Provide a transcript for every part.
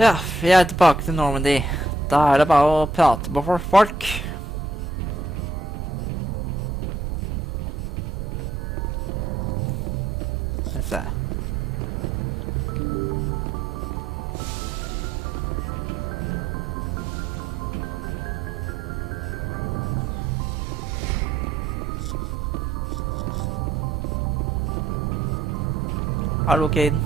Ja, vi er tilbake til Normandy. Da er det bare å prate med folk. Skal vi se. Hallo, Kane.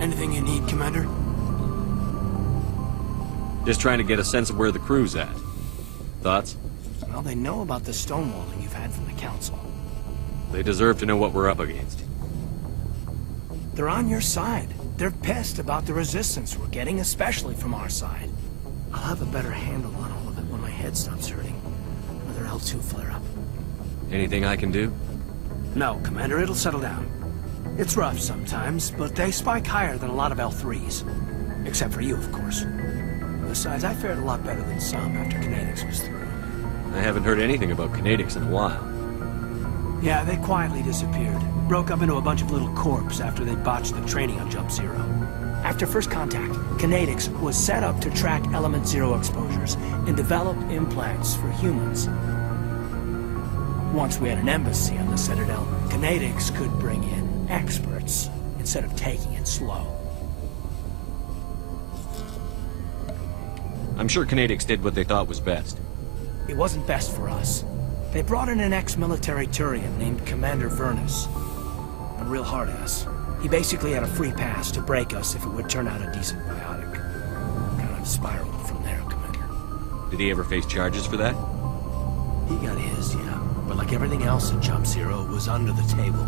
Anything you need, Commander? Just trying to get a sense of where the crew's at. Thoughts? Well, they know about the stonewalling you've had from the Council. They deserve to know what we're up against. They're on your side. They're pissed about the resistance we're getting, especially from our side. I'll have a better handle on all of it when my head stops hurting. Another L2 flare-up. Anything I can do? No, Commander, it'll settle down. It's rough sometimes, but they spike higher than a lot of L3s. Except for you, of course. Besides, I fared a lot better than some after Kinetics was through. I haven't heard anything about Kinetics in a while. Yeah, they quietly disappeared. Broke up into a bunch of little corps after they botched the training on Jump Zero. After first contact, Kinetics was set up to track Element Zero exposures and develop implants for humans. Once we had an embassy on the Citadel, Kinetics could bring in experts instead of taking it slow. I'm sure Kinetics did what they thought was best. It wasn't best for us. They brought in an ex-military Turian named Commander Vernus. A real hard-ass. He basically had a free pass to break us if it would turn out a decent biotic. Kind of spiraled from there, Commander. Did he ever face charges for that? He got his, yeah. But like everything else in Jump Zero, it was under the table.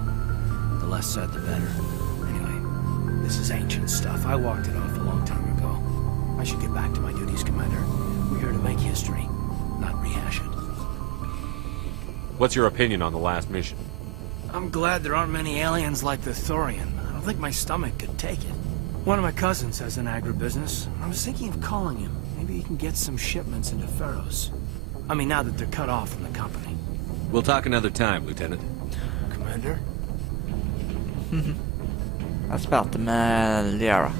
The less said, the better. Anyway, this is ancient stuff. I walked it off a long time ago. I should get back to my duties, Commander. We're here to make history, not rehash it. What's your opinion on the last mission? I'm glad there aren't many aliens like the Thorian. I don't think my stomach could take it. One of my cousins has an agribusiness. I was thinking of calling him. Maybe he can get some shipments into Pharos. I mean, now that they're cut off from the company. We'll talk another time, Lieutenant. Commander? Jeg spilte med Liara.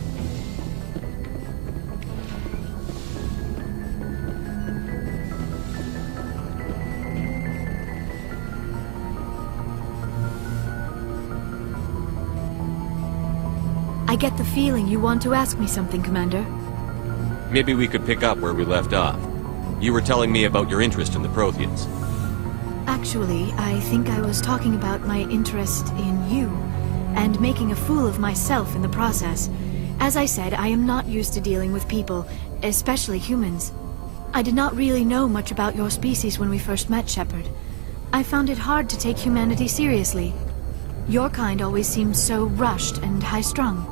I get the feeling you want to ask me something, Commander. Maybe we could pick up where we left off. You were telling me about your interest in the Protheans. Actually, I think I was talking about my interest in you, and making a fool of myself in the process. As I said, I am not used to dealing with people, especially humans. I did not really know much about your species when we first met, Shepard. I found it hard to take humanity seriously. Your kind always seemed so rushed and high-strung.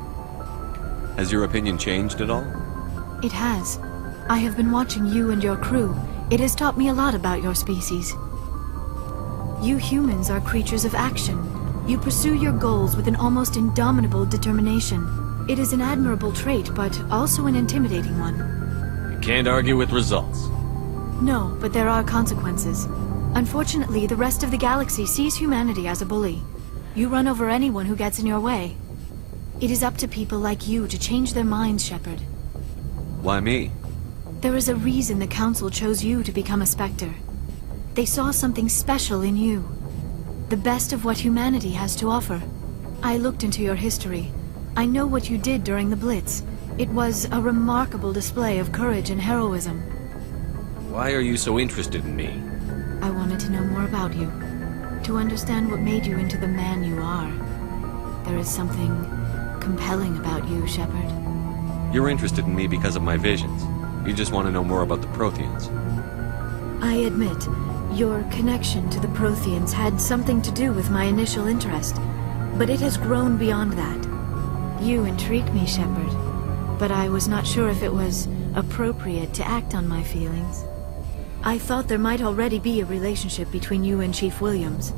Has your opinion changed at all? It has. I have been watching you and your crew. It has taught me a lot about your species. You humans are creatures of action. You pursue your goals with an almost indomitable determination. It is an admirable trait, but also an intimidating one. You can't argue with results. No, but there are consequences. Unfortunately, the rest of the galaxy sees humanity as a bully. You run over anyone who gets in your way. It is up to people like you to change their minds, Shepard. Why me? There is a reason the Council chose you to become a Spectre. They saw something special in you. The best of what humanity has to offer. I looked into your history. I know what you did during the Blitz. It was a remarkable display of courage and heroism. Why are you so interested in me? I wanted to know more about you. To understand what made you into the man you are. There is something compelling about you, Shepard. You're interested in me because of my visions. You just want to know more about the Protheans. I admit, your connection to the Protheans had something to do with my initial interest, but it has grown beyond that. You intrigue me, Shepard, but I was not sure if it was appropriate to act on my feelings. I thought there might already be a relationship between you and Chief Williams.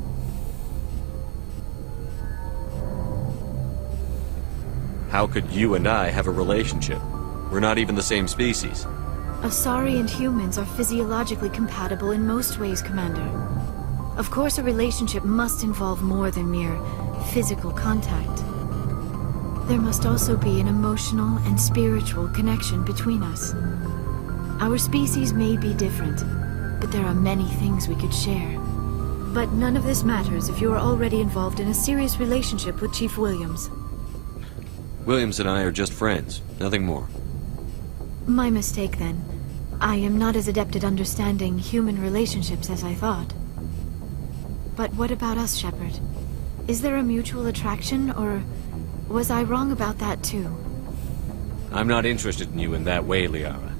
How could you and I have a relationship? We're not even the same species. Asari and humans are physiologically compatible in most ways, Commander. Of course, a relationship must involve more than mere physical contact. There must also be an emotional and spiritual connection between us. Our species may be different, but there are many things we could share. But none of this matters if you are already involved in a serious relationship with Chief Williams. Williams and I are just friends, nothing more. My mistake, then. I am not as adept at understanding human relationships as I thought. But what about us, Shepard? Is there a mutual attraction, or was I wrong about that too? I'm not interested in you in that way, Liara.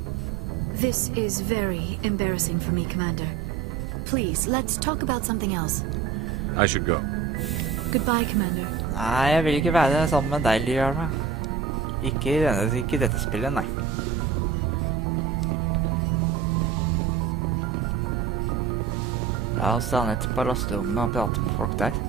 This is very embarrassing for me, Commander. Please, let's talk about something else. I should go. Goodbye, Commander. Nei, jeg vil ikke være sammen med deg, Liara. Ikke i dette spillet, nei. La oss da ned på lasterommet og prate med folk der.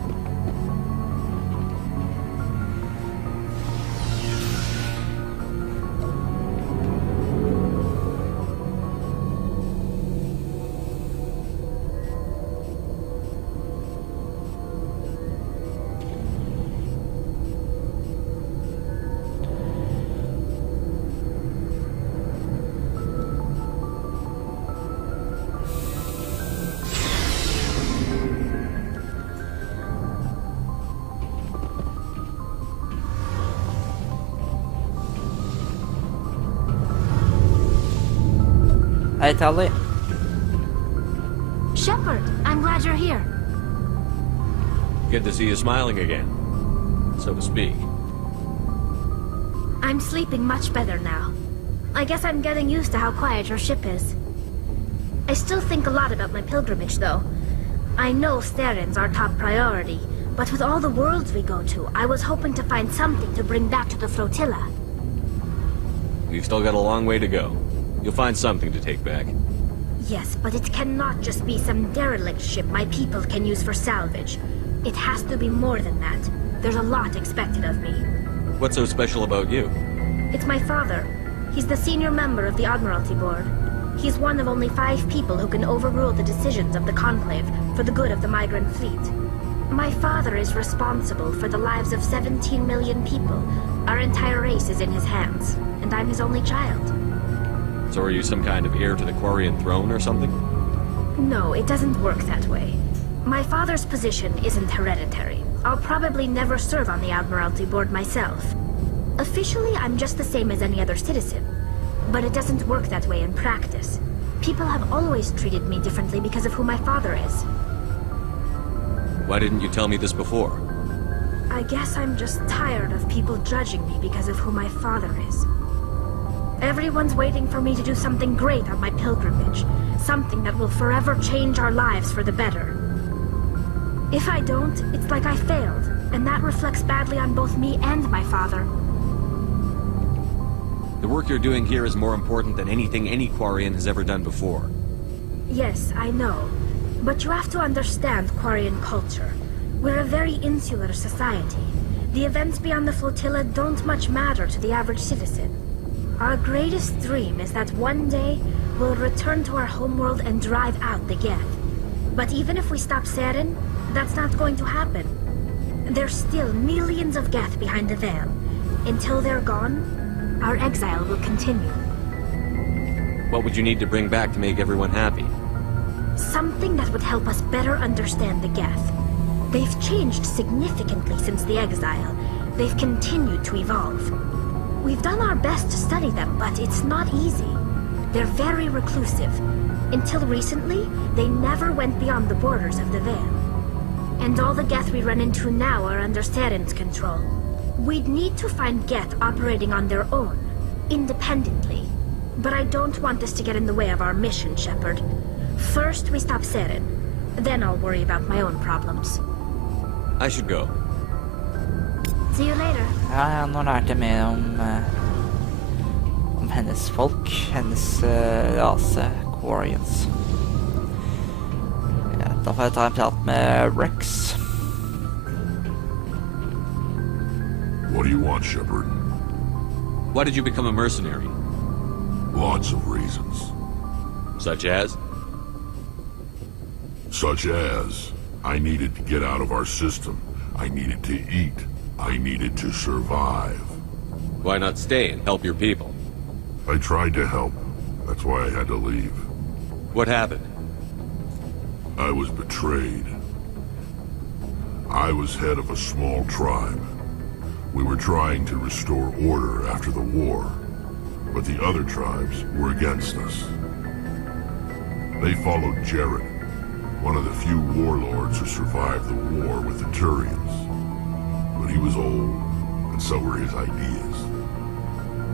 Hey, Tally. Shepard, I'm glad you're here. Good to see you smiling again, so to speak. I'm sleeping much better now. I guess I'm getting used to how quiet your ship is. I still think a lot about my pilgrimage, though. I know Steren's our top priority, but with all the worlds we go to, I was hoping to find something to bring back to the flotilla. We've still got a long way to go. You'll find something to take back. Yes, but it cannot just be some derelict ship my people can use for salvage. It has to be more than that. There's a lot expected of me. What's so special about you? It's my father. He's the senior member of the Admiralty Board. He's one of only 5 people who can overrule the decisions of the Conclave for the good of the migrant fleet. My father is responsible for the lives of 17 million people. Our entire race is in his hands, and I'm his only child. So are you some kind of heir to the Quarian throne or something? No, it doesn't work that way. My father's position isn't hereditary. I'll probably never serve on the Admiralty Board myself. Officially, I'm just the same as any other citizen. But it doesn't work that way in practice. People have always treated me differently because of who my father is. Why didn't you tell me this before? I guess I'm just tired of people judging me because of who my father is. Everyone's waiting for me to do something great on my pilgrimage. Something that will forever change our lives for the better. If I don't, it's like I failed, and that reflects badly on both me and my father. The work you're doing here is more important than anything any Quarian has ever done before. Yes, I know. But you have to understand Quarian culture. We're a very insular society. The events beyond the flotilla don't much matter to the average citizen. Our greatest dream is that one day we'll return to our homeworld and drive out the Geth. But even if we stop Seren, that's not going to happen. There's still millions of Geth behind the veil. Until they're gone, our exile will continue. What would you need to bring back to make everyone happy? Something that would help us better understand the Geth. They've changed significantly since the exile. They've continued to evolve. We've done our best to study them, but it's not easy. They're very reclusive. Until recently, they never went beyond the borders of the Veil. And all the Geth we run into now are under Seren's control. We'd need to find Geth operating on their own, independently. But I don't want this to get in the way of our mission, Shepard. First, we stop Seren. Then I'll worry about my own problems. I should go. See you later. Ja, nå lærte jeg mer om hennes folk, hennes rase, Quarians. Ja, da får jeg ta en prat med Rex. What do you want, Shepard? Why did you become a mercenary? Lots of reasons. Such as? Such as I needed to get out of our system. I needed to eat. I needed to survive. Why not stay and help your people? I tried to help. That's why I had to leave. What happened? I was betrayed. I was head of a small tribe. We were trying to restore order after the war, but the other tribes were against us. They followed Jared, one of the few warlords who survived the war with the Turians. But he was old, and so were his ideas.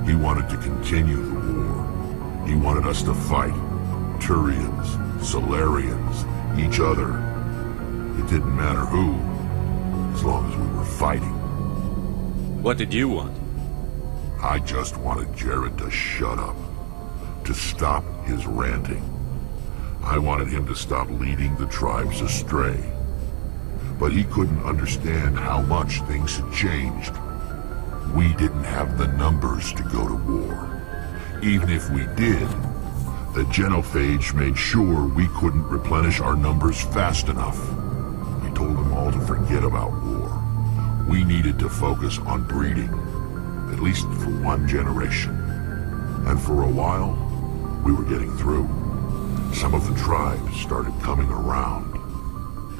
He wanted to continue the war. He wanted us to fight. Turians, Solarians, each other. It didn't matter who, as long as we were fighting. What did you want? I just wanted Jared to shut up, to stop his ranting. I wanted him to stop leading the tribes astray. But he couldn't understand how much things had changed. We didn't have the numbers to go to war. Even if we did, the genophage made sure we couldn't replenish our numbers fast enough. We told them all to forget about war. We needed to focus on breeding, at least for one generation. And for a while, we were getting through. Some of the tribes started coming around.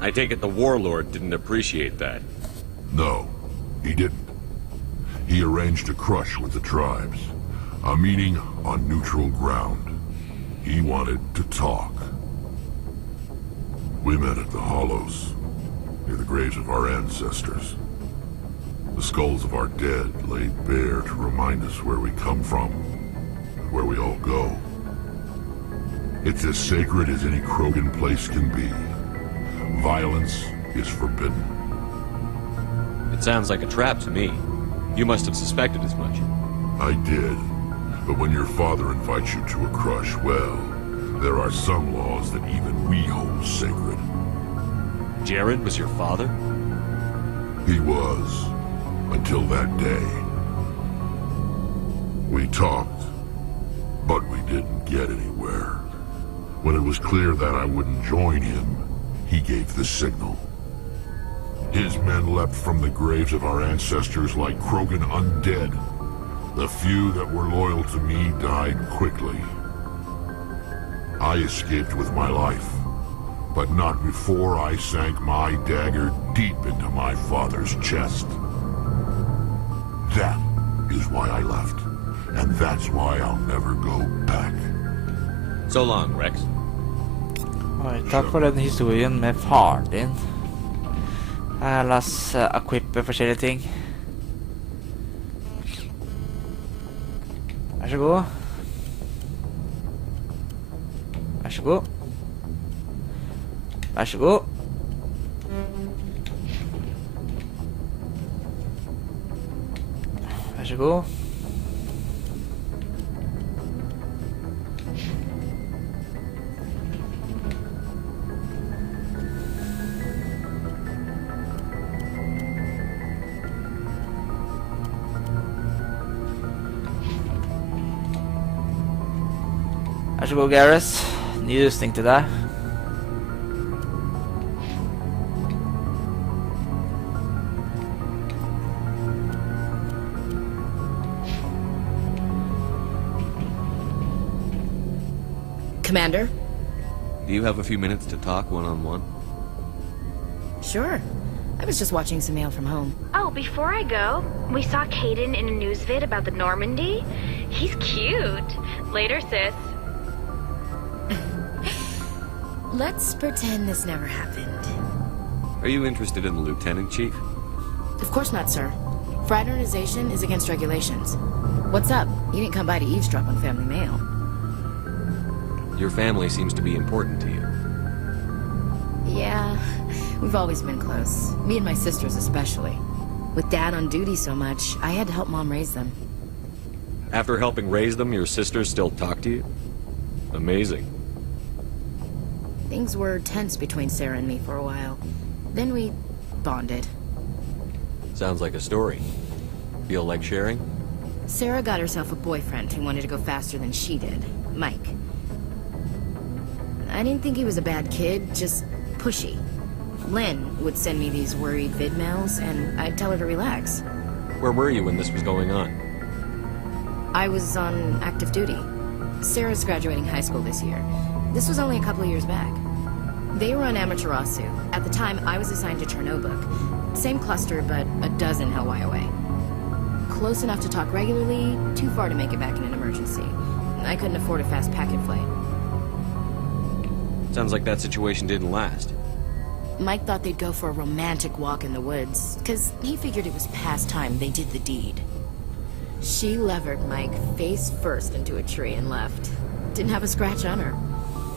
I take it the warlord didn't appreciate that. No, he didn't. He arranged a crush with the tribes, a meeting on neutral ground. He wanted to talk. We met at the Hollows, near the graves of our ancestors. The skulls of our dead laid bare to remind us where we come from, and where we all go. It's as sacred as any Krogan place can be. Violence is forbidden. It sounds like a trap to me. You must have suspected as much. I did. But when your father invites you to a crush, well, there are some laws that even we hold sacred. Jared was your father? He was, until that day. We talked, but we didn't get anywhere. When it was clear that I wouldn't join him, he gave the signal. His men leapt from the graves of our ancestors like Krogan undead. The few that were loyal to me died quickly. I escaped with my life, but not before I sank my dagger deep into my father's chest. That is why I left, and that's why I'll never go back. So long, Rex. Oi, takk for den historien med faren din. La oss equippe forskjellige ting. Vær så god. Vær så god. Vær så god. Vær så god. Vær så god, Gareth. Ny rustning til deg. Commander? Do you have a few minutes to talk one-on-one? Sure. I was just watching some mail from home. Oh, before I go, we saw Caden in a news vid about the Normandy. He's cute. Later, sis. Let's pretend this never happened. Are you interested in the Lieutenant Chief? Of course not, sir. Fraternization is against regulations. What's up? You didn't come by to eavesdrop on family mail. Your family seems to be important to you. Yeah, we've always been close. Me and my sisters especially. With Dad on duty so much, I had to help Mom raise them. After helping raise them, your sisters still talk to you? Amazing. Things were tense between Sarah and me for a while. Then we bonded. Sounds like a story. Feel like sharing? Sarah got herself a boyfriend who wanted to go faster than she did, Mike. I didn't think he was a bad kid, just pushy. Lynn would send me these worried vid mails, and I'd tell her to relax. Where were you when this was going on? I was on active duty. Sarah's graduating high school this year. This was only a couple of years back. They were on Amaterasu. At the time, I was assigned to Chernobog. Same cluster, but a dozen Hellwire away. Close enough to talk regularly, too far to make it back in an emergency. I couldn't afford a fast packet flight. Sounds like that situation didn't last. Mike thought they'd go for a romantic walk in the woods, because he figured it was past time they did the deed. She levered Mike face first into a tree and left. Didn't have a scratch on her.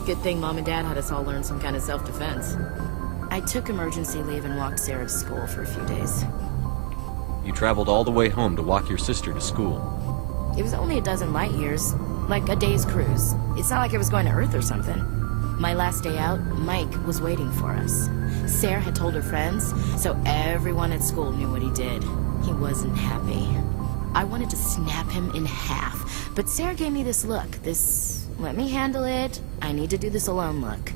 Good thing Mom and Dad had us all learn some kind of self-defense. I took emergency leave and walked Sarah to school for a few days. You traveled all the way home to walk your sister to school. It was only a dozen light years, like a day's cruise. It's not like I was going to Earth or something. My last day out, Mike was waiting for us. Sarah had told her friends, so everyone at school knew what he did. He wasn't happy. I wanted to snap him in half, but Sarah gave me this look, this let me handle it, I need to do this alone look.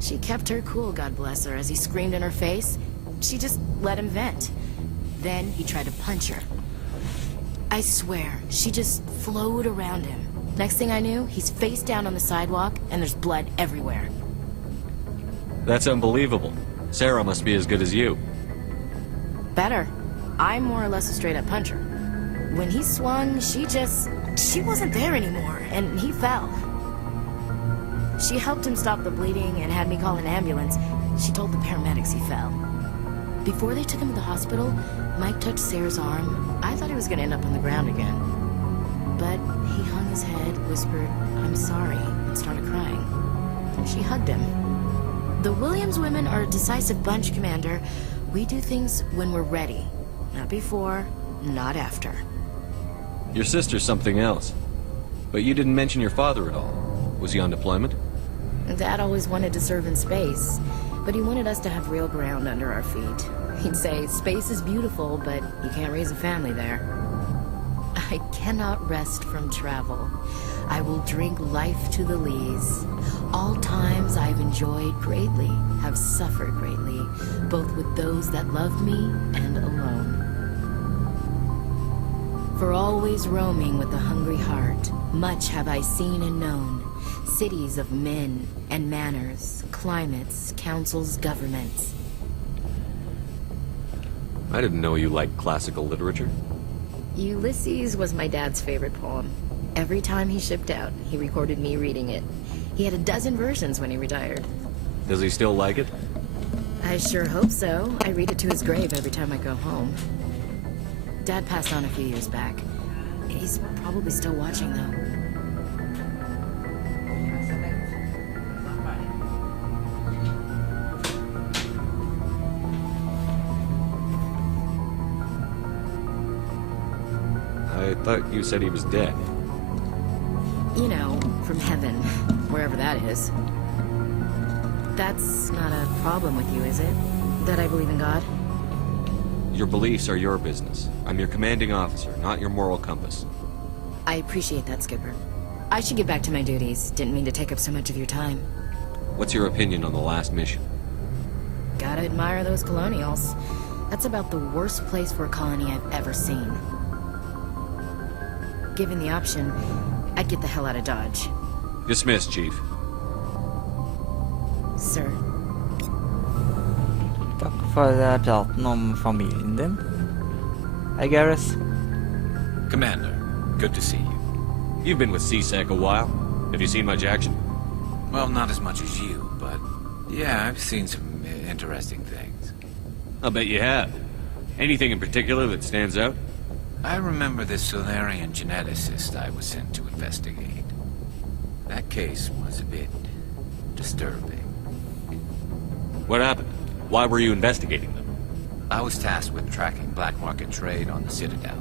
She kept her cool, God bless her, as he screamed in her face. She just let him vent. Then he tried to punch her. I swear, she just flowed around him. Next thing I knew, he's face down on the sidewalk, and there's blood everywhere. That's unbelievable. Sarah must be as good as you. Better. I'm more or less a straight-up puncher. When he swung, she wasn't there anymore, and he fell. She helped him stop the bleeding and had me call an ambulance. She told the paramedics he fell. Before they took him to the hospital, Mike touched Sarah's arm. I thought he was gonna end up on the ground again. But he hung his head, whispered, "I'm sorry," and started crying. And she hugged him. The Williams women are a decisive bunch, Commander. We do things when we're ready. Not before, not after. Your sister's something else. But you didn't mention your father at all. Was he on deployment? Dad always wanted to serve in space, but he wanted us to have real ground under our feet. He'd say, space is beautiful, but you can't raise a family there. I cannot rest from travel. I will drink life to the lees. All times I've enjoyed greatly, have suffered greatly, both with those that love me and alone. For always roaming with a hungry heart, much have I seen and known. Cities of men and manners, climates, councils, governments. I didn't know you liked classical literature. Ulysses was my dad's favorite poem. Every time he shipped out, he recorded me reading it. He had a dozen versions when he retired. Does he still like it? I sure hope so. I read it to his grave every time I go home. Dad passed on a few years back. He's probably still watching, though. I thought you said he was dead. You know, from heaven, wherever that is. That's not a problem with you, is it? That I believe in God? Your beliefs are your business. I'm your commanding officer, not your moral compass. I appreciate that, Skipper. I should get back to my duties. Didn't mean to take up so much of your time. What's your opinion on the last mission? Gotta admire those colonials. That's about the worst place for a colony I've ever seen. Given the option, I'd get the hell out of Dodge. Dismissed, Chief. Sir. Takk for praten om familien din, I guess. Commander, good to see you. You've been with CSEC a while. Have you seen much action? Well, not as much as you, but yeah, I've seen some interesting things. I'll bet you have. Anything in particular that stands out? I remember this Solarian geneticist I was sent to investigate. That case was a bit disturbing. What happened? Why were you investigating them? I was tasked with tracking black market trade on the Citadel.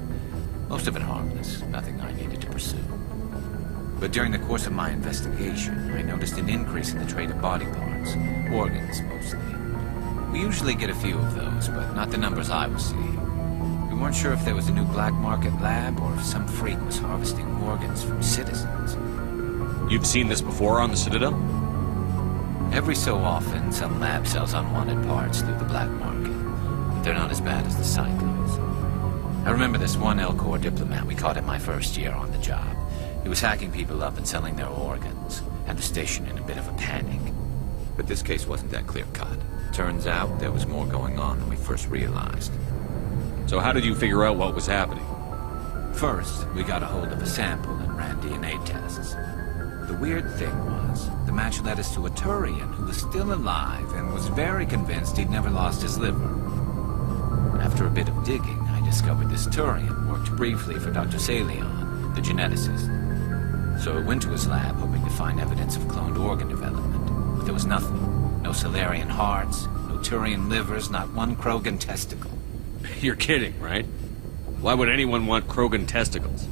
Most of it harmless, nothing I needed to pursue. But during the course of my investigation, I noticed an increase in the trade of body parts, organs mostly. We usually get a few of those, but not the numbers I was seeing. We weren't sure if there was a new black market lab or if some freak was harvesting organs from citizens. You've seen this before on the Citadel? Every so often, some lab sells unwanted parts through the black market. But they're not as bad as the psychos. I remember this one El-Corps diplomat we caught in my first year on the job. He was hacking people up and selling their organs. Had the station in a bit of a panic. But this case wasn't that clear-cut. Turns out there was more going on than we first realized. So how did you figure out what was happening? First, we got a hold of a sample and ran DNA tests. The weird thing was, the match led us to a Turian who was still alive and was very convinced he'd never lost his liver. After a bit of digging, I discovered this Turian worked briefly for Dr. Salion, the geneticist. So I went to his lab hoping to find evidence of cloned organ development, but there was nothing. No Salarian hearts, no Turian livers, not one Krogan testicle. You're kidding, right? Why would anyone want Krogan testicles?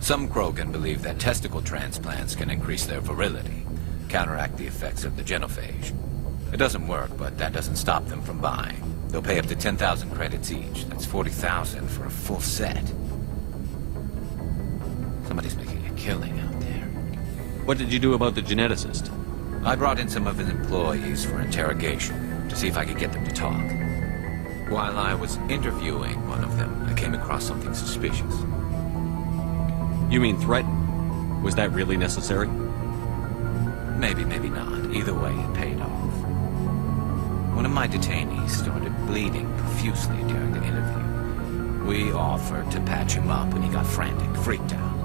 Some Krogan believe that testicle transplants can increase their virility, counteract the effects of the genophage. It doesn't work, but that doesn't stop them from buying. They'll pay up to 10,000 credits each. That's 40,000 for a full set. Somebody's making a killing out there. What did you do about the geneticist? I brought in some of his employees for interrogation, to see if I could get them to talk. While I was interviewing one of them, I came across something suspicious. You mean threaten? Was that really necessary? Maybe, maybe not. Either way, it paid off. One of my detainees started bleeding profusely during the interview. We offered to patch him up, and he got frantic, freaked out.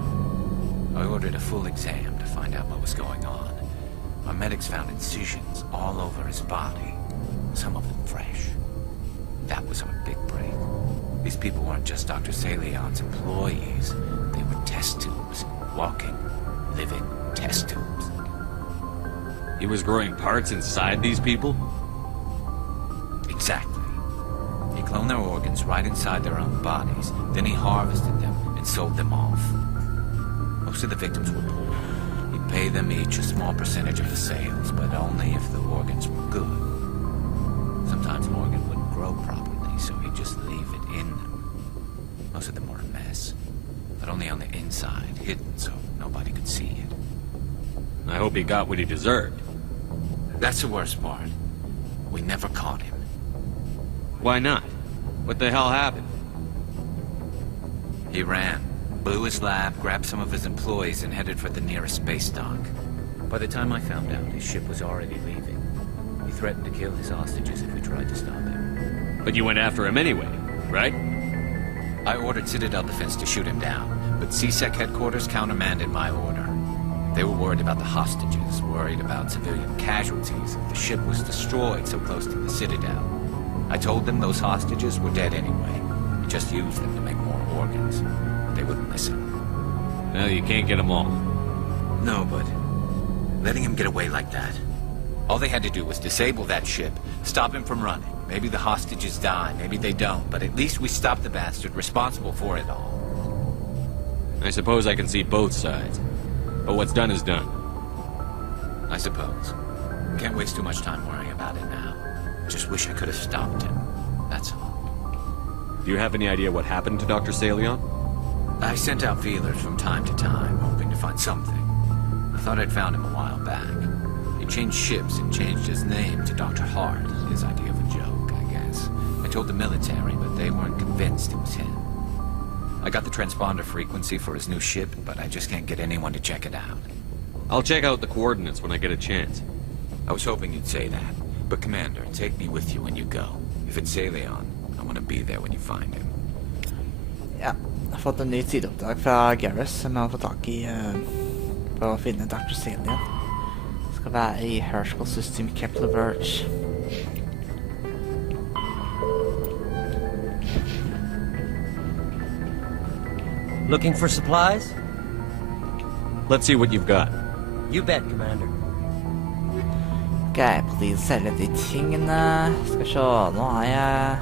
I ordered a full exam to find out what was going on. Our medics found incisions all over his body, some of them fresh. That was our big break. These people weren't just Dr. Salion's employees. They were test tubes. Walking, living test tubes. He was growing parts inside these people? Exactly. He cloned their organs right inside their own bodies. Then he harvested them and sold them off. Most of the victims were poor. He'd pay them each a small percentage of the sales, but only if the organs were good. Sometimes an organ wouldn't grow properly, so he'd just leave it in them. Most of them were a mess, but only on the inside, hidden so nobody could see it. I hope he got what he deserved. That's the worst part. We never caught him. Why not? What the hell happened? He ran, blew his lab, grabbed some of his employees, and headed for the nearest space dock. By the time I found out, his ship was already leaving. He threatened to kill his hostages if we tried to stop him. But you went after him anyway, right? I ordered Citadel Defense to shoot him down, but CSEC headquarters countermanded my order. They were worried about the hostages, worried about civilian casualties if the ship was destroyed so close to the Citadel. I told them those hostages were dead anyway. We just used them to make more organs. They wouldn't listen. Well, you can't get them all. No, but letting him get away like that. All they had to do was disable that ship, stop him from running. Maybe the hostages die, maybe they don't, but at least we stopped the bastard responsible for it all. I suppose I can see both sides. But what's done is done. I suppose. Can't waste too much time worrying about it now. Just wish I could have stopped him. That's all. Do you have any idea what happened to Dr. Salion? I sent out feelers from time to time, hoping to find something. I thought I'd found him a while back. He changed ships and changed his name to Dr. Hart, his idea of a joke, I guess. I told the military, but they weren't convinced it was him. I got the transponder frequency for his new ship, but I just can't get anyone to check it out. I'll check out the coordinates when I get a chance. I was hoping you'd say that. But Commander, take me with you when you go. If it's Salion, I want to be there when you find him. Ja, jeg har fått en ny sideoppdrag fra Garrus som jeg har fått tak i på å finne Dr. Salion. Skal være i Herschel System Kepler Verge. Looking for supplies? Let's see what you've got. You bet, Commander. Ok, please selge de tingene. Skal se, nå har jeg...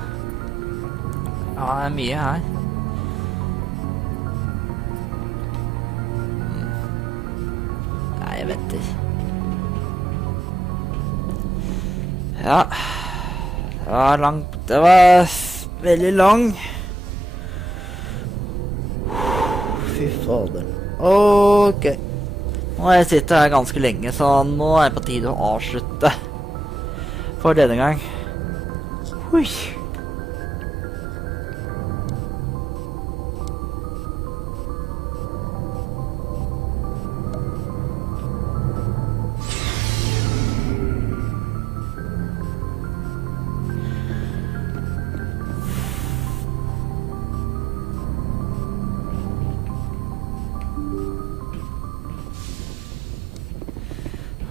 Ja, det er mye her. Nei, jeg vet ikke. Ja. Det var langt... Det var veldig lang. Fy fader. Ok. Nå Nå har jeg sittet her ganske lenge, så nå er det på tide å avslutte for denne gang. Hui.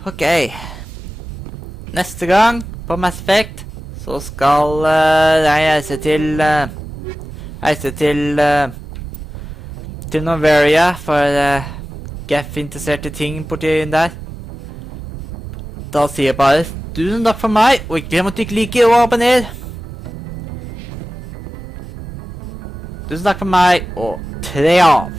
Ok, neste gang på Mass Effect så skal jeg reise til Noveria for Geth-interesserte ting borti der. Da sier jeg bare tusen takk for meg, og ikke glem at du ikke liker å abonnere. Tusen takk for meg, og tre av.